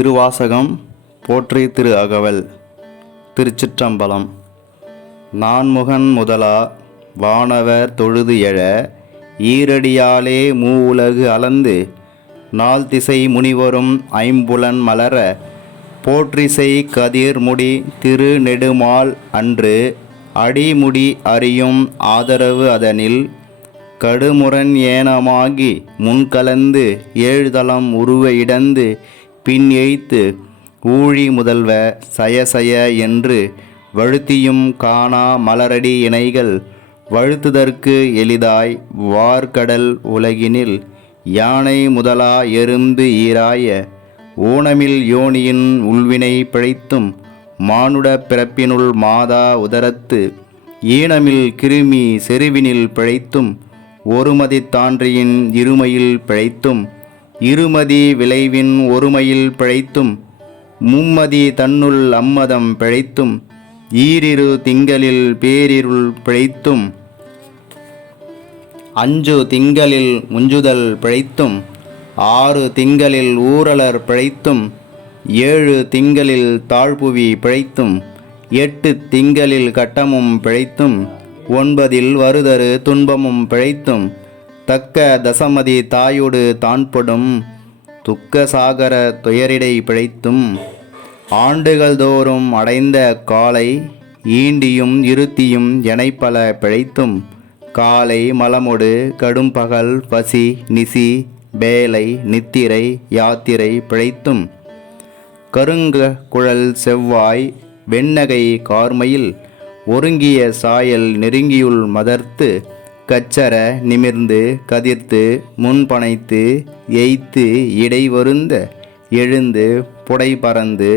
திருவாசகம் போற்றி திரு அகவல். திருச்சிற்றம்பலம். நான்முகன் முதலா வானவர் தொழுது எழ ஈரடியாலே மூவுலகு அளந்து நாள் திசை முனிவரும் ஐம்புலன் மலர போற்றிசை கதிர் முடி திரு நெடுமால் அன்று அடிமுடி அறியும் ஆதரவு அதனில் கடுமுரண் ஏனமாகி முன்கலந்து ஏழுதலம் உருவ இடந்து பின் எய்த்து ஊழி முதல்வ சயசய என்று வழுத்தியும் காணா மலரடி இணைகள் வழுத்துதற்கு எளிதாய் வார்கடல் உலகினில் யானை முதலா எறும்பு ஈராய ஊனமில் யோனியின் உள்வினை பிழைத்தும் மானுட பிறப்பினுள் மாதா உதரத்து ஈனமில் கிருமி செருவினில் பிழைத்தும் ஒருமதி தான்றியின் இருமையில் பிழைத்தும் இருமதி விளைவின் ஒருமையில் பிழைத்தும் மும்மதி தன்னுள் அம்மதம் பிழைத்தும் ஈரிரு திங்களில் பேரிருள் பிழைத்தும் அஞ்சு திங்களில் முஞ்சுதல் பிழைத்தும் ஆறு திங்களில் ஊரலர் பிழைத்தும் ஏழு திங்களில் தாழ்புவி பிழைத்தும் எட்டு திங்களில் கட்டமும் பிழைத்தும் ஒன்பதில் வருதரு துன்பமும் பிழைத்தும் தக்க தசமதி தாயோடு தான்படும் துக்க சாகர துயரிடை பிழைத்தும் ஆண்டுகள் தோறும் அடைந்த காலை ஈண்டியும் இருத்தியும் எனைப்பல பிழைத்தும் காலை மலமொடு கடும்பகல் பசி நிசி வேலை நித்திரை யாத்திரை பிழைத்தும் கருங்க குழல் செவ்வாய் வெண்ணகை கார்மையில் ஒருங்கிய சாயல் நெருங்கியுள் மதர்த்து கச்சர நிமிர்ந்து கதிர்த்து முன்பனைத்து எய்த்து இடை வருந்த எழுந்து புடை பறந்து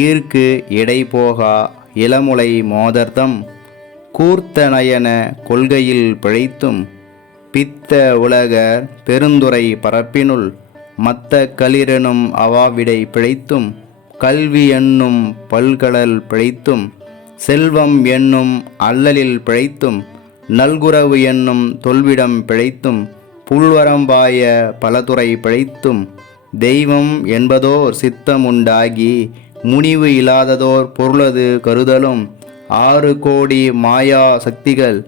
ஈர்க்கு இடை போகா இளமுலை மோதர்தம் கூர்த்த நயன கொள்கையில் பிழைத்தும் பித்த உலகர் பெருந்துரை பரப்பினுள் மத்த களிரெனும் அவாவிடை பிழைத்தும் கல்வி என்னும் பல்கடல் பிழைத்தும் செல்வம் என்னும் அல்லலில் பிழைத்தும் நல்குரவு என்னும் தொல்விடம் பிழைத்தும் புல்வரம்பாய பலதுறை பிழைத்தும் தெய்வம் என்பதோர் சித்தமுண்டாகி முனிவு இல்லாததோர் பொருளது கருதலும் 6 கோடி மாயா சக்திகள்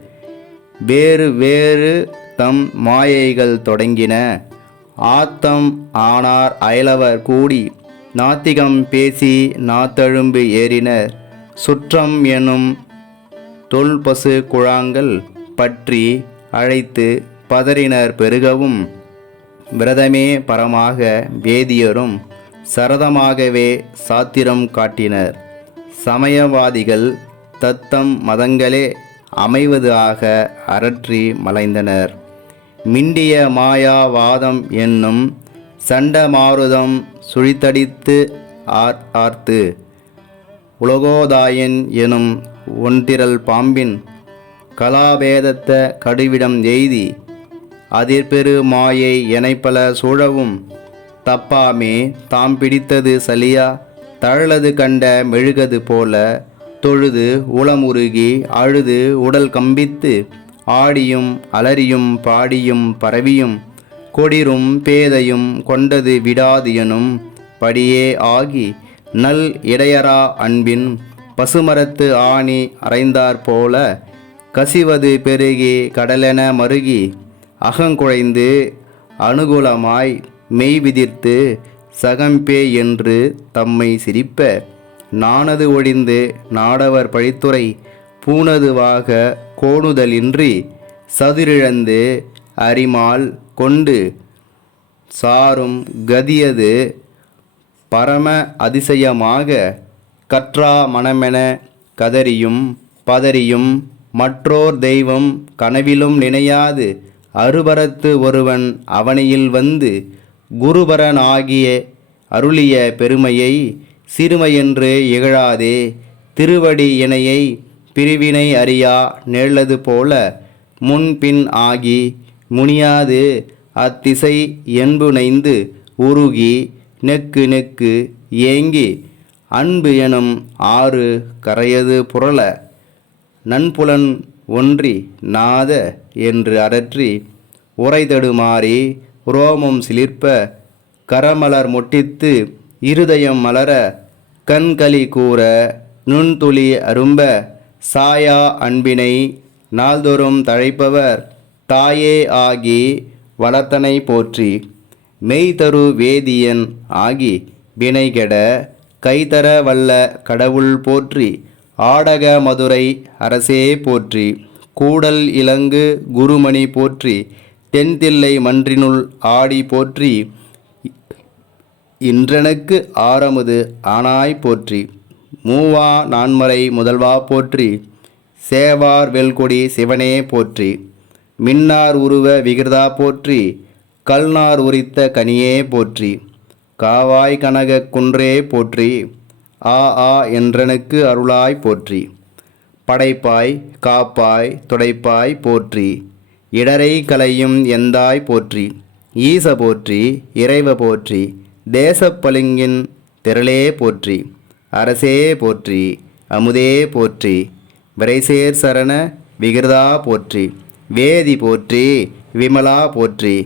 வேறு வேறு தம் மாயைகள் தொடங்கின ஆத்தம் ஆனார் அயலவர் கூடி நாத்திகம் பேசி நாத்தழும்பு ஏறினர் சுற்றம் எனும் தொல்பசு குழாங்கள் பற்றி அழைத்து பதறினர் பெருகவும் விரதமே பரமாக வேதியரும் சரதமாகவே சாத்திரம் காட்டினர் சமயவாதிகள் தத்தம் மதங்களே அமைவது ஆக அரற்றி மலைந்தனர் மிண்டிய மாயாவாதம் என்னும் சண்டமாருதம் சுழித்தடித்து ஆர்த்து உலகோதாயன் எனும் ஒன்றிரல் பாம்பின் கலாபேதத்த கடுவிடம் எய்தி அதிர்பெரு மாயை எனைப்பல சூழவும் தப்பாமே தாம் பிடித்தது சலியா தழலது கண்ட மெழுகது போல தொழுது உளமுருகி அழுது உடல் கம்பித்து ஆடியும் அலறியும் பாடியும் பரவியும் கொடிரும் பேதையும் கொண்டது விடாது எனும் படியே ஆகி நல் இடையரா அன்பின் பசுமரத்து ஆணி அறைந்தாற் போல கசிவது பெருகி கடலென மருகி அகங்குழைந்து அனுகூலமாய் மெய் விதிர்த்து சகம்பே என்று தம்மை சிரிப்ப நாணது ஒழிந்து நாடவர் பழித்துரை பூணதுவாக கோணுதலின்றி சதுரிழந்து அரிமால் கொண்டு சாரும் கதியது பரம அதிசயமாக கற்றா மனமென கதறியும் பதறியும் மற்றோர் தெய்வம் கனவிலும் நினையாது அருபரத்து ஒருவன் அவனியில் வந்து குருபரன் ஆகிய அருளிய பெருமையை சிறுமையென்று இகழாதே திருவடி இணையை பிரிவினை அறியா நேர்லது போல முன்பின் ஆகி முனியாது அத்திசை என்பு நைந்து உருகி நெக்கு நெக்கு ஏங்கி அன்பு எனும் ஆறு கரையது புரள நன்புலன் ஒன்றி நாத என்று அரற்றி உரைதடுமாறி உரோமம் சிலிர்ப்ப கரமலர் மொட்டித்து இருதயம் மலர கண்களி கூற நுண்துளி அரும்ப சாயா அன்பினை நாள்தோறும் தழைப்பவர் தாயே ஆகி வளர்த்தனை போற்றி. மெய்தரு வேதியன் ஆகி வினைகெட கைதர வல்ல கடவுள் போற்றி. ஆடக மதுரை அரசே போற்றி. கூடல் இலங்கு குருமணி போற்றி. தென்தில்லை மன்றினுள் ஆடி போற்றி. இன்றனுக்கு ஆரமுது ஆனாய் போற்றி. மூவா நான்மறை முதல்வா போற்றி. சேவார் வெல்கொடி சிவனே போற்றி. மின்னார் உருவ விகிர்தா போற்றி. கல்நார் உரித்த கனியே போற்றி. காவாய் கனக குன்றே போற்றி. ஆ ஆ என்றனுக்கு அருளாய் போற்றி. படைப்பாய் காப்பாய் துடைப்பாய் போற்றி. இடரை கலையும் எந்தாய் போற்றி. ஈச போற்றி. இறைவ போற்றி. தேசப்பளிங்கின் திரளே போற்றி. அரசே போற்றி. அமுதே போற்றி. விரைசேர் சரண விகிர்தா போற்றி. வேதி போற்றி. விமலா போற்றி.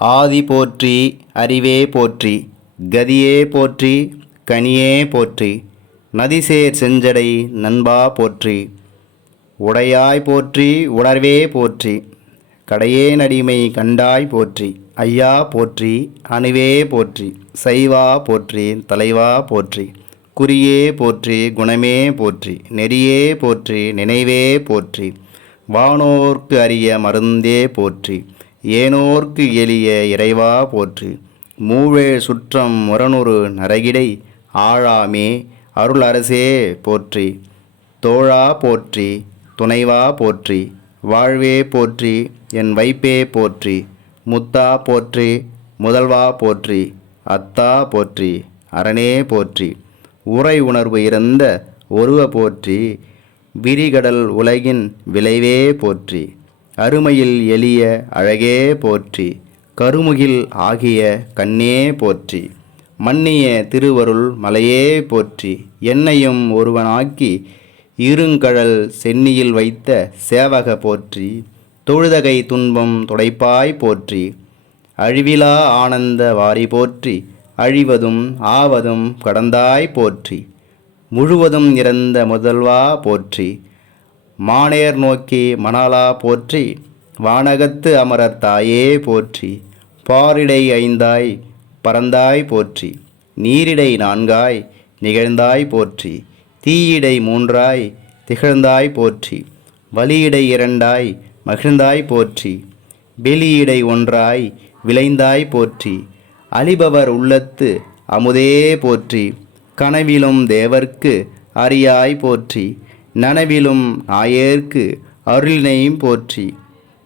ஆதி போற்றி. அறிவே போற்றி. கதியே போற்றி. கனியே போற்றி. நதிசேர் செஞ்சடை நண்பா போற்றி. உடையாய் போற்றி. உணர்வே போற்றி. கடையே நடிமை கண்டாய் போற்றி. ஐயா போற்றி. அணுவே போற்றி. சைவா போற்றி. தலைவா போற்றி. குறியே போற்றி. குணமே போற்றி. நெறியே போற்றி. நினைவே போற்றி. வானோர்க்கு அரிய மருந்தே போற்றி. ஏனோர்க்கு எளிய இறைவா போற்றி. மூவேழ் சுற்றம் முரணுறு நரகிடை ஆழாமே அருள் அரசே போற்றி. தோழா போற்றி. துணைவா போற்றி. வாழ்வே போற்றி. என் வைப்பே போற்றி. முத்தா போற்றி. முதல்வா போற்றி. அத்தா போற்றி. அரணே போற்றி. உரை உணர்வு இறந்த ஒருவ போற்றி. விரிகடல் உலகின் விளைவே போற்றி. அருமையில் எளிய அழகே போற்றி. கருமுகில் ஆகிய கண்ணே போற்றி. மன்னிய திருவருள் மலையே போற்றி. என்னையும் ஒருவனாக்கி இருங்கழல் சென்னியில் வைத்த சேவக போற்றி. தொழுதகை துன்பம் துடைப்பாய் போற்றி. அழிவிலா ஆனந்த வாரி போற்றி. அழிவதும் ஆவதும் கடந்தாய் போற்றி. முழுவதும் இறந்த முதல்வா போற்றி. மானேர் நோக்கி மணாலா போற்றி. வானகத்து அமரர் தாயே போற்றி. பாரிடை ஐந்தாய் பறந்தாய் போற்றி. நீரிடை நான்காய் நிகழ்ந்தாய் போற்றி. தீயிடை மூன்றாய் திகழ்ந்தாய் போற்றி. வலியிடை இரண்டாய் மகிழ்ந்தாய் போற்றி. வெளியிடை ஒன்றாய் விளைந்தாய் போற்றி. அழிபவர் உள்ளத்து அமுதே போற்றி. கனவிலும் தேவர்க்கு அறியாய் போற்றி. நனவிலும் நாயேற்கு அருளினையும் போற்றி.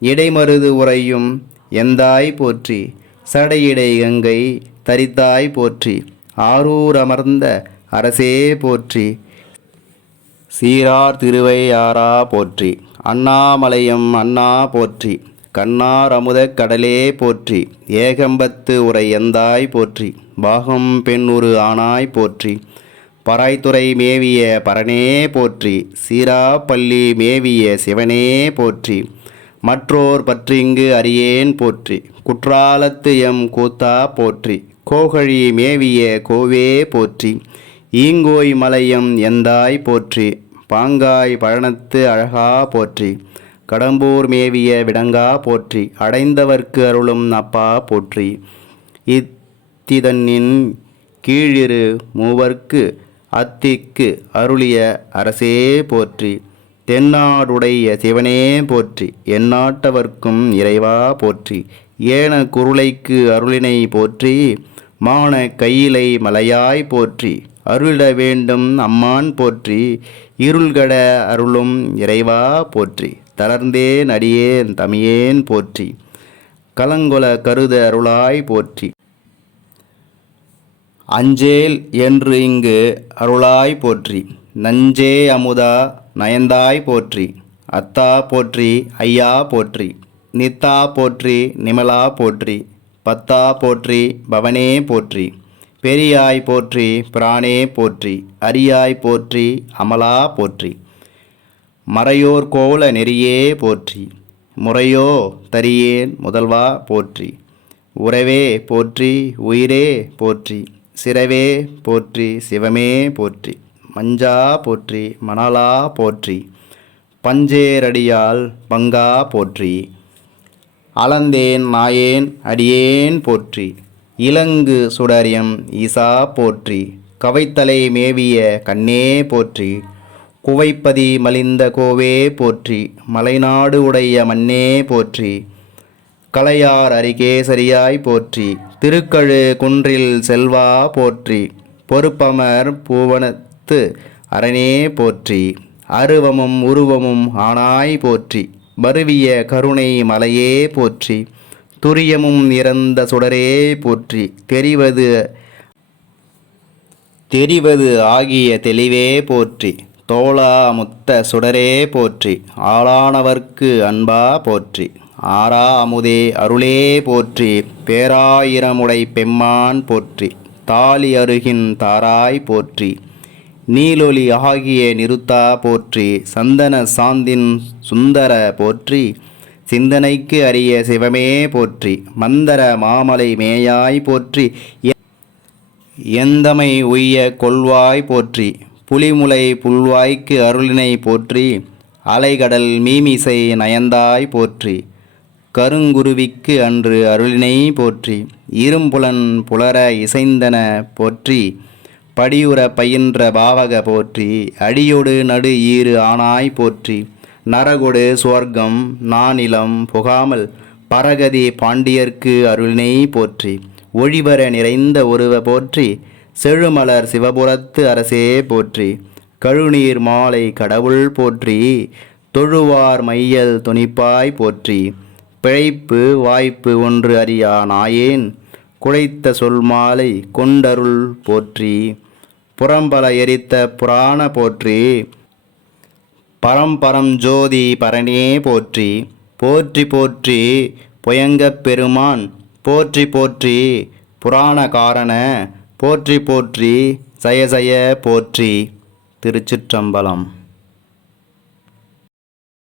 இடைமருது உறையும் எந்தாய் போற்றி. சடையிடை கங்கை தரித்தாய் போற்றி. ஆரூர் அமர்ந்த அரசே போற்றி. சீரார் திருவையாரா போற்றி. அண்ணாமலையம் அண்ணா போற்றி. கண்ணார் அமுதக் கடலே போற்றி. ஏகம்பத்து உரை எந்தாய் போற்றி. பாகம் பெண்ணுரு ஆனாய் போற்றி. பராய்த்துறை மேவிய பரனே போற்றி. சீராப்பள்ளி மேவிய சிவனே போற்றி. மற்றோர் பற்றிங்கு அறியேன் போற்றி. குற்றாலத்து எம் கூத்தா போற்றி. கோகழி மேவிய கோவே போற்றி. ஈங்கோய் மலையம் எந்தாய் போற்றி. பாங்காய் பழனத்து அழகா போற்றி. கடம்பூர் மேவிய விடங்கா போற்றி. அடைந்தவர்க்கு அருளும் அப்பா போற்றி. இத்திதன்னின் கீழிரு மூவர்க்கு அத்திக்கு அருளிய அரசே போற்றி. தென்னாடுடைய சிவனே போற்றி. எந்நாட்டவர்க்கும் இறைவா போற்றி. ஏன குருளைக்கு அருளினை போற்றி. மான கையிலை மலையாய் போற்றி. அருளிட வேண்டும் அம்மான் போற்றி. இருள்கட அருளும் இறைவா போற்றி. தளர்ந்தேன் அடியேன் தமியேன் போற்றி. கலங்கொல கருத அருளாய் போற்றி. அஞ்சேல் என்று இங்கு அருளாய் போற்றி. நஞ்சே அமுதா நயந்தாய் போற்றி. அத்தா போற்றி. ஐயா போற்றி. நித்தா போற்றி. நிமலா போற்றி. பத்தா போற்றி. பவனே போற்றி. பெரியாய் போற்றி. பிரானே போற்றி. அரியாய் போற்றி. அமலா போற்றி. மறையோர் கோல நெறியே போற்றி. முறையோ தரியேன் முதல்வா போற்றி. உறவே போற்றி, உயிரே போற்றி, சிறவே போற்றி, சிவமே போற்றி, மஞ்சா போற்றி, மணலா போற்றி, பஞ்சேரடியால் பங்கா போற்றி, அளந்தேன் நாயேன் அடியேன் போற்றி, இலங்கு சுடரியம் ஈசா போற்றி, கவைத்தலை மேவிய கண்ணே போற்றி, குவைப்பதி மலிந்த கோவே போற்றி, மலைநாடு உடைய மண்ணே போற்றி, கலையார் அரிகேசரியாய் போற்றி, திருக்கழு குன்றில் செல்வா போற்றி, பொறுப்பமர் பூவனத்து அரணே போற்றி, அருவமும் உருவமும் ஆனாய் போற்றி, மருவிய கருணை மலையே போற்றி, துரியமும் இறந்த சுடரே போற்றி, தெரிவது ஆகிய தெளிவே போற்றி, தோளா முத்த சுடரே போற்றி, ஆளானவர்க்கு அன்பா போற்றி, ஆரா அமுதே அருளே போற்றி, பேராயிரமுடை பெம்மான் போற்றி, தாலி அருகின் தாராய் போற்றி, நீலொளி ஆகிய நிருத்தா போற்றி, சந்தன சாந்தின் சுந்தர போற்றி, சிந்தனைக்கு அரிய சிவமே போற்றி, மந்தர மாமலை மேயாய் போற்றி, எந்தமை உய்ய கொள்வாய் போற்றி, புலிமுலை புல்வாய்க்கு அருளினை போற்றி, அலைகடல் மீமிசை நயந்தாய் போற்றி, கருங்குருவிக்கு அன்று அருளினை போற்றி, இரும்புலன் புலர இசைந்தன போற்றி, படியுற பயின்ற பாவக போற்றி, அடியொடு நடு ஈறு ஆனாய் போற்றி, நரகொடு சுவர்க்கம் நானிலம் புகாமல் பரகதி பாண்டியர்க்கு அருளினை போற்றி, ஒழிவர நிறைந்த ஒருவ போற்றி, செழுமலர் சிவபுரத்து அரசே போற்றி, கழுநீர் மாலை கடவுள் போற்றி, தொழுவார் மையல் துணிப்பாய் போற்றி, பிழைப்பு வாய்ப்பு ஒன்று அறியா நாயேன் குழைத்த சொல் மாலை கொண்டருள் போற்றி, புறம்பல எரித்த புராண போற்றி, பரம்பரம் ஜோதி பரணே போற்றி, போற்றி போற்றி புயங்கப் பெருமான் போற்றி போற்றி, புராண காரண போற்றி போற்றி, சய சய போற்றி. திருச்சிற்றம்பலம்.